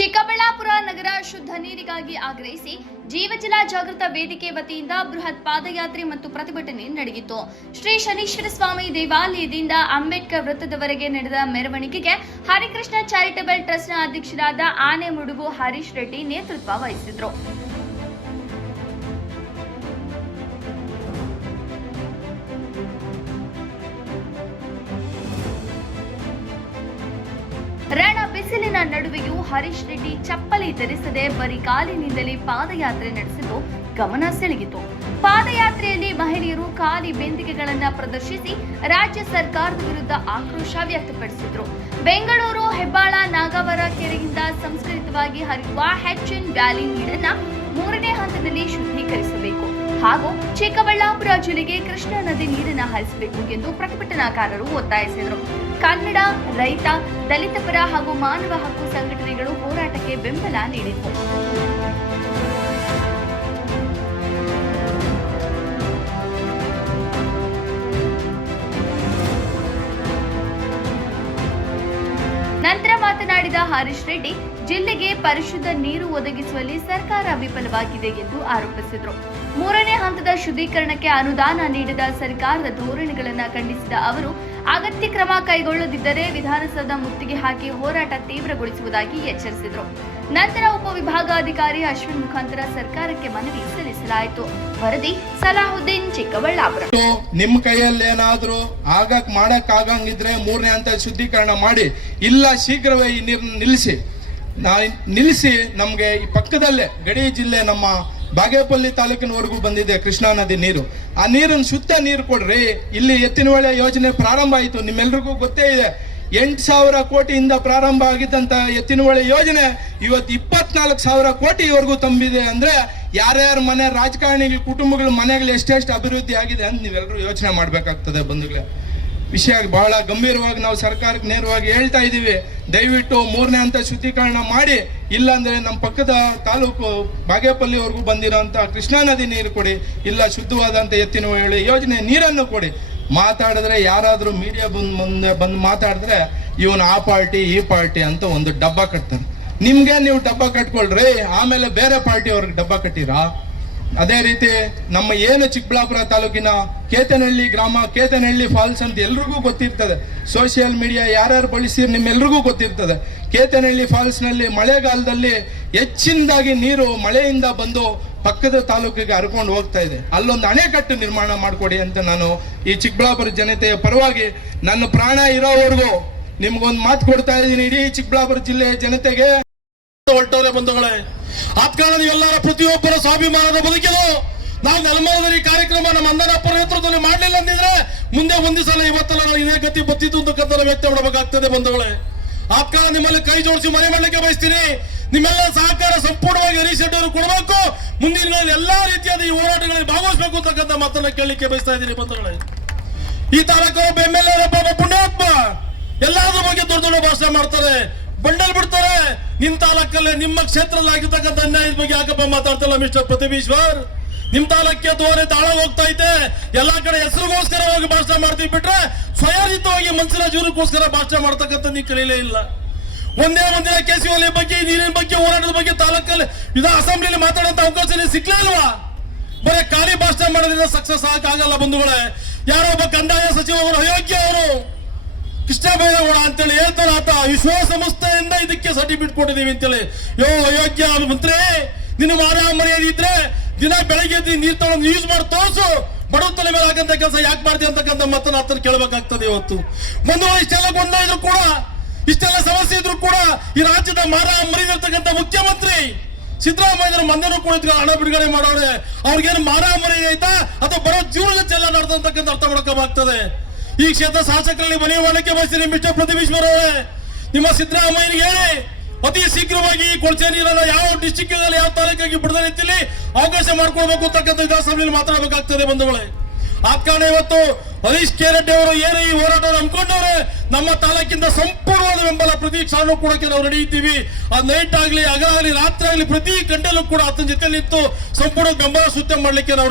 ಚಿಕ್ಕಬಳ್ಳಾಪುರ ನಗರ ಶುದ್ಧ ನೀರಿಗಾಗಿ ಆಗ್ರಹಿಸಿ ಜೀವಜಲ ಜಾಗೃತ ವೇದಿಕೆ ವತಿಯಿಂದ ಬೃಹತ್ ಪಾದಯಾತ್ರೆ ಮತ್ತು ಪ್ರತಿಭಟನೆ ನಡೆಯಿತು. ಶ್ರೀ ಶನೀಶ್ವರ ಸ್ವಾಮಿ ದೇವಾಲಯದಿಂದ ಅಂಬೇಡ್ಕರ್ ವೃತ್ತದವರೆಗೆ ನಡೆದ ಮೆರವಣಿಗೆಗೆ ಹರಿಕೃಷ್ಣ ಚಾರಿಟಬಲ್ ಟ್ರಸ್ಟ್ನ ಅಧ್ಯಕ್ಷರಾದ ಆನೆಮುಡುಗು ಹರೀಶ್ ರೆಡ್ಡಿ ನೇತೃತ್ವ ವಹಿಸಿದರು. ರಣ ಬಿಸಿಲಿನ ನಡುವೆಯೂ ಹರೀಶ್ ರೆಡ್ಡಿ ಚಪ್ಪಲಿ ಧರಿಸದೆ ಬರಿಗಾಲಿನಿಂದಲೇ ಪಾದಯಾತ್ರೆ ನಡೆಸಿದ್ದು ಗಮನ ಸೆಳೆಯಿತು. ಪಾದಯಾತ್ರೆಯಲ್ಲಿ ಮಹಿಳೆಯರು ಖಾಲಿ ಬೆಂದಿಗೆಗಳನ್ನು ಪ್ರದರ್ಶಿಸಿ ರಾಜ್ಯ ಸರ್ಕಾರದ ವಿರುದ್ಧ ಆಕ್ರೋಶ ವ್ಯಕ್ತಪಡಿಸಿದರು. ಬೆಂಗಳೂರು ಹೆಬ್ಬಾಳ ನಾಗವರ ಕೆರೆಯಿಂದ ಸಂಸ್ಕರಿತವಾಗಿ ಹರಿಯುವ ಹೆಚ್ಎನ್ ವ್ಯಾಲಿ ನೀರನ್ನ ಮೂರನೇ ಹಂತದಲ್ಲಿ ಶುದ್ಧೀಕರಿಸಬೇಕು ಹಾಗೂ ಚಿಕ್ಕಬಳ್ಳಾಪುರ ಜಿಲ್ಲೆಗೆ ಕೃಷ್ಣಾ ನದಿ ನೀರನ್ನು ಹರಿಸಬೇಕು ಎಂದು ಪ್ರತಿಭಟನಾಕಾರರು ಒತ್ತಾಯಿಸಿದರು. ಕನ್ನಡ, ರೈತ, ದಲಿತ ಪರ ಹಾಗೂ ಮಾನವ ಹಕ್ಕು ಸಂಘಟನೆಗಳು ಹೋರಾಟಕ್ಕೆ ಬೆಂಬಲ ನೀಡಿದವು. ನಂತರ ಮಾತನಾಡಿದ ಹರೀಶ್ ರೆಡ್ಡಿ, ಜಿಲ್ಲೆಗೆ ಪರಿಶುದ್ಧ ನೀರು ಒದಗಿಸುವಲ್ಲಿ ಸರ್ಕಾರ ವಿಫಲವಾಗಿದೆ ಎಂದು ಆರೋಪಿಸಿದರು. ಮೂರನೇ ಹಂತದ ಶುದ್ಧೀಕರಣಕ್ಕೆ ಅನುದಾನ ನೀಡದ ಸರ್ಕಾರದ ಧೋರಣೆಗಳನ್ನು ಖಂಡಿಸಿದ ಅವರು, ಅಗತ್ಯ ಕ್ರಮ ಕೈಗೊಳ್ಳದಿದ್ದರೆ ವಿಧಾನಸೌಧ ಮುತ್ತಿಗೆ ಹಾಕಿ ಹೋರಾಟ ತೀವ್ರಗೊಳಿಸುವುದಾಗಿ ಎಚ್ಚರಿಸಿದರು. ನಂತರ ಉಪವಿಭಾಗಾಧಿಕಾರಿ ಅಶ್ವಿನ್ ಮುಖಾಂತರ ಸರ್ಕಾರಕ್ಕೆ ಮನವಿ ಸಲ್ಲಿಸಲಾಯಿತು. ವರದಿ ಸಲಾಹುದ್ದೀನ್, ಚಿಕ್ಕಬಳ್ಳಾಪುರ. ನಿಮ್ಮ ಕೈಯಲ್ಲಿ ಏನಾದ್ರೂ ಮಾಡಕ್ ಆಗಂಗಿದ್ರೆ ಮೂರನೇ ಹಂತ ಶುದ್ಧೀಕರಣ ಮಾಡಿ, ಇಲ್ಲ ಶೀಘ್ರವೇ ಈ ನೀರನ್ನು ನಿಲ್ಲಿಸಿ ನಮ್ಗೆ ಈ ಪಕ್ಕದಲ್ಲೇ ಗಡಿ ಜಿಲ್ಲೆ ನಮ್ಮ ಬಾಗೇಪಲ್ಲಿ ತಾಲೂಕಿನವರೆಗೂ ಬಂದಿದೆ ಕೃಷ್ಣಾ ನದಿ ನೀರು. ಆ ನೀರನ್ನು ಶುದ್ಧ ನೀರು ಕೊಡ್ರಿ. ಇಲ್ಲಿ ಎತ್ತಿನಹೊಳೆ ಯೋಜನೆ ಪ್ರಾರಂಭ ಆಯಿತು, ನಿಮ್ಮೆಲ್ರಿಗೂ ಗೊತ್ತೇ ಇದೆ. 8,000 ಕೋಟಿಯಿಂದ ಪ್ರಾರಂಭ ಆಗಿದ್ದಂತ ಎತ್ತಿನಹೊಳೆ ಯೋಜನೆ ಇವತ್ತು 24,000 ಕೋಟಿವರೆಗೂ ತುಂಬಿದೆ. ಅಂದ್ರೆ ಯಾರ್ಯಾರ ಮನೆ ರಾಜಕಾರಣಿಗಳ ಕುಟುಂಬಗಳ ಮನೆಗಳು ಎಷ್ಟೆಷ್ಟು ಅಭಿವೃದ್ಧಿ ಆಗಿದೆ ಅಂತ ನೀವೆಲ್ಲರೂ ಯೋಚನೆ ಮಾಡ್ಬೇಕಾಗ್ತದೆ. ಬಂಧುಗಳೇ, ವಿಷಯ ಬಹಳ ಗಂಭೀರವಾಗಿ ನಾವು ಸರ್ಕಾರಕ್ಕೆ ನೇರವಾಗಿ ಹೇಳ್ತಾ ಇದ್ದೀವಿ. ದಯವಿಟ್ಟು ಮೂರನೇ ಹಂತ ಶುದ್ಧೀಕರಣ ಮಾಡಿ, ಇಲ್ಲಾಂದ್ರೆ ನಮ್ಮ ಪಕ್ಕದ ತಾಲೂಕು ಬಾಗೇಪಲ್ಲಿವರೆಗೂ ಬಂದಿರೋಂಥ ಕೃಷ್ಣಾ ನದಿ ನೀರು ಕೊಡಿ, ಇಲ್ಲ ಶುದ್ಧವಾದಂಥ ಎತ್ತಿನಹೊಳೆ ಯೋಜನೆ ನೀರನ್ನು ಕೊಡಿ. ಮಾತಾಡಿದ್ರೆ ಯಾರಾದರೂ ಮೀಡಿಯಾ ಮುಂದೆ ಬಂದು ಮಾತಾಡಿದ್ರೆ ಇವನು ಆ ಪಾರ್ಟಿ ಈ ಪಾರ್ಟಿ ಅಂತ ಒಂದು ಡಬ್ಬ ಕಟ್ತಾರೆ. ನಿಮ್ಗೆ ನೀವು ಡಬ್ಬ ಕಟ್ಕೊಳ್ರಿ, ಆಮೇಲೆ ಬೇರೆ ಪಾರ್ಟಿ ಅವ್ರಿಗೆ ಡಬ್ಬ ಕಟ್ಟಿರಾ? ಅದೇ ರೀತಿ ನಮ್ಮ ಏನು ಚಿಕ್ಕಬಳ್ಳಾಪುರ ತಾಲೂಕಿನ ಕೇತನಹಳ್ಳಿ ಗ್ರಾಮ, ಕೇತನಹಳ್ಳಿ ಫಾಲ್ಸ್ ಅಂತ ಎಲ್ರಿಗೂ ಗೊತ್ತಿರ್ತದೆ. ಸೋಷಿಯಲ್ ಮೀಡಿಯಾ ಯಾರ್ಯಾರು ಬಳಸಿದ್ರೆ ನಿಮ್ಮೆಲ್ರಿಗೂ ಗೊತ್ತಿರ್ತದೆ. ಕೇತನಹಳ್ಳಿ ಫಾಲ್ಸ್ ನಲ್ಲಿ ಮಳೆಗಾಲದಲ್ಲಿ ಹೆಚ್ಚಿನದಾಗಿ ನೀರು ಮಳೆಯಿಂದ ಬಂದು ಪಕ್ಕದ ತಾಲೂಕಿಗೆ ಹರ್ಕೊಂಡು ಹೋಗ್ತಾ ಇದೆ. ಅಲ್ಲೊಂದು ಅಣೆಕಟ್ಟು ನಿರ್ಮಾಣ ಮಾಡಿಕೊಡಿ ಅಂತ ನಾನು ಈ ಚಿಕ್ಕಬಳ್ಳಾಪುರ ಜನತೆಯ ಪರವಾಗಿ ನನ್ನ ಪ್ರಾಣ ಇರೋವರೆಗೂ ನಿಮ್ಗೊಂದು ಮಾತು ಕೊಡ್ತಾ ಇದ್ದೀನಿ. ಇಡೀ ಚಿಕ್ಕಬಳ್ಳಾಪುರ ಜಿಲ್ಲೆಯ ಜನತೆಗೆ ಹೊರಟವರೇ ಬಂಧುಗಳೇ, ಆದ ಕಾರಣ ನೀವೆಲ್ಲರ ಪ್ರತಿಯೊಬ್ಬರ ಸ್ವಾಭಿಮಾನದ ಬದುಕಿದು. ನಾವು ನೆಲಮರದಲ್ಲಿ ಕಾರ್ಯಕ್ರಮ ನಮ್ಮ ಅಂದನಪ್ಪರ ನೇತೃತ್ವದಲ್ಲಿ ಮಾಡಲಿಲ್ಲ ಅಂದಿದ್ರೆ ಮುಂದೆ ಒಂದು ಸಲ ಇವತ್ತಲ್ಲ ನಾವು ಇದೇ ಗತಿ ಬತ್ತಿತ್ತು ಅಂತಕ್ಕಂಥ ವ್ಯಕ್ತ ಮಾಡಬೇಕಾಗ್ತದೆ ಬಂಧುಗಳೇ. ಆದ ಕಾರಣ ನಿಮ್ಮಲ್ಲಿ ಕೈ ಜೋಡಿಸಿ ಮನೆ ಮಾಡಲಿಕ್ಕೆ ಬಯಸ್ತೀನಿ. ನಿಮ್ಮೆಲ್ಲ ಸಹಕಾರ ಸಂಪೂರ್ಣವಾಗಿ ಹರೀಶ್ ರೆಡ್ಡಿ ಅವರು ಕೊಡಬೇಕು. ಮುಂದಿನ ದಿನಗಳಲ್ಲಿ ಎಲ್ಲಾ ರೀತಿಯಾದ ಈ ಹೋರಾಟಗಳಲ್ಲಿ ಭಾಗವಹಿಸಬೇಕು ಅಂತಕ್ಕಂಥ ಮಾತನ್ನ ಕೇಳಲಿಕ್ಕೆ ಬಯಸ್ತಾ ಇದ್ದೀನಿ ಬಂಧುಗಳೇ. ಈ ತಾಲೂಕು ಒಬ್ಬ MLA ಒಬ್ಬ ಪುಣ್ಯಾತ್ಮ ಎಲ್ಲಾದ್ರ ಬಗ್ಗೆ ದೊಡ್ಡ ದೊಡ್ಡ ಭಾಷಣ ಮಾಡ್ತಾರೆ, ಬಂಡಲ್ ಬಿಡ್ತಾರೆ. ನಿಮ್ ತಾಲೂಕಲ್ಲಿ ನಿಮ್ಮ ಕ್ಷೇತ್ರದಲ್ಲಿ ಆಗಿರ್ತಕ್ಕಂಥ ಅನ್ಯಾಯದ ಬಗ್ಗೆ ಯಾಕಪ್ಪ ಮಾತಾಡ್ತಲ್ಲ ಮಿಸ್ಟರ್ ಪ್ರತಿಭೀಶ್ವರ್? ನಿಮ್ ತಾಲೂಕಿಗೆ ಧೋರಣೆ ತಾಳ ಹೋಗ್ತಾ ಐತೆ. ಎಲ್ಲಾ ಕಡೆ ಹೆಸರಿಗೋಸ್ಕರ ಹೋಗಿ ಭಾಷಣ ಮಾಡ್ತೀವಿ ಬಿಟ್ರೆ ಸ್ವಯಂಹಿತವಾಗಿ ಮನಸ್ಸಿನ ಜೀವನಕ್ಕೋಸ್ಕರ ಭಾಷಣ ಮಾಡ್ತಕ್ಕಂಥ ನೀವು ಕಲೀಲೇ ಇಲ್ಲ. ಒಂದಿನ ಕೇಸಿವಲಿ ಬಗ್ಗೆ, ನೀರಿನ ಬಗ್ಗೆ, ಹೋರಾಟದ ಬಗ್ಗೆ ತಾಲೂಕಲ್ಲಿ ಅಸೆಂಬ್ಲಿಯಲ್ಲಿ ಮಾತಾಡುವಂತ ಅವಕಾಶ ಸಿಕ್ಲೇ ಅಲ್ವಾ? ಬರೀ ಖಾಲಿ ಭಾಷಣ ಮಾಡೋದ್ರಿಂದ ಸಕ್ಸಸ್ ಆಗಲ್ಲ ಬಂಧುಗಳೇ. ಯಾರೋ ಒಬ್ಬ ಕಂದಾಯ ಸಚಿವರು ಅಯೋಗ್ಯ ಅವರು ಕೃಷ್ಣ ಬೈರೇಗೌಡ ಅಂತೇಳಿ ಹೇಳ್ತಾರೆ, ಆತ ವಿಶ್ವಸಂಸ್ಥೆಯಿಂದ ಇದಕ್ಕೆ ಸರ್ಟಿಫಿಕೇಟ್ ಕೊಟ್ಟಿದ್ದೀವಿ ಅಂತೇಳಿ. ಅಯೋಗ್ಯ ಮಂತ್ರಿ, ನಿನ್ನ ಮಾರ ಮರ್ಯಾದೆ ಇದ್ರೆ ದಿನ ಬೆಳಗ್ಗೆ ನೀರು ತಗೊಂಡು ಯೂಸ್ ಮಾಡಿ ತೋರಿಸು. ಬಡವ ತಲೆ ಮೇಲೆ ಆಗಂತ ಕೆಲಸ ಯಾಕೆ ಮಾಡ್ತೀವಿ ಅಂತಕ್ಕಂಥ ಮಾತನ್ನ ಆತನ ಕೇಳಬೇಕಾಗ್ತದೆ. ಇವತ್ತು ಒಂದು ಇಷ್ಟೆಲ್ಲ ಗೊಂಡ ಇದ್ರು ಕೂಡ, ಇಷ್ಟೆಲ್ಲ ಸಮಸ್ಯೆ ಇದ್ರು ಕೂಡ ಈ ರಾಜ್ಯದ ಮಾರ ಮರಿದಿರ್ತಕ್ಕಂಥ ಮುಖ್ಯಮಂತ್ರಿ ಸಿದ್ದರಾಮಯ್ಯರ ಮಂದಿನೂ ಕೂಡ ಹಣ ಬಿಡುಗಡೆ ಮಾಡೋರೆ. ಅವ್ರಿಗೇನು ಮಾರ ಮರಿ ಆಯ್ತಾ ಅಥವಾ ಬರೋ ಜೀವನದ ಚೆಲ್ಲ ನಡೆದಂತಕ್ಕಂಥ ಅರ್ಥ ಮಾಡ್ಕೋಬೇಕಾಗ್ತದೆ. ಈ ಕ್ಷೇತ್ರ ಶಾಸಕರಲ್ಲಿ ಮನವಿ ಮಾಡಲಿಕ್ಕೆ ಬಯಸ್ತೀನಿ ಮಿಸ್ಟರ್ ಪ್ರತಿಭೀಶ್ವರ್ ಅವರೇ, ನಿಮ್ಮ ಸಿದ್ದರಾಮಯ್ಯನಿಗೆ ಹೇಳಿ ಅತಿ ಶೀಘ್ರವಾಗಿ ಕೊಳಚೆ ನೀರನ್ನು ಯಾವ ಡಿಸ್ಟಿಕ್ ಯಾವ ತಾಲೂಕಿಗೆ ಬಿಡದ ರೀತಿಯಲ್ಲಿ ಅವಕಾಶ ಮಾಡ್ಕೊಳ್ಬೇಕು ಅಂತಕ್ಕಂಥ ವಿಧಾನಸಭೆಯಲ್ಲಿ ಮಾತಾಡಬೇಕಾಗ್ತದೆ ಬಂಧುಗಳೇ. ಆದ ಕಾರಣ ಇವತ್ತು ಹರೀಶ್ ರೆಡ್ಡಿ ಅವರು ಏನು ಈ ಹೋರಾಟ ಹಮ್ಮಿಕೊಂಡವ್ರೆ, ನಮ್ಮ ತಾಲೂಕಿಂದ ಸಂಪೂರ್ಣವಾದ ಬೆಂಬಲ ಪ್ರತಿ ಕ್ಷಣ ಕೊಡಕ್ಕೆ ನಾವು ರೆಡಿ ಇದ್ದೀವಿ. ಆ ನೈಟ್ ಆಗ್ಲಿ, ಹಗಲಾಗ್ಲಿ, ರಾತ್ರಿ ಆಗ್ಲಿ, ಪ್ರತಿ ಗಂಟೆಲೂ ಕೂಡ ಆತನ ಜೊತೆ ನಿಂತು ಸಂಪೂರ್ಣ ಬೆಂಬಲ ಸೂಚನೆ ಮಾಡ್ಲಿಕ್ಕೆ ನಾವು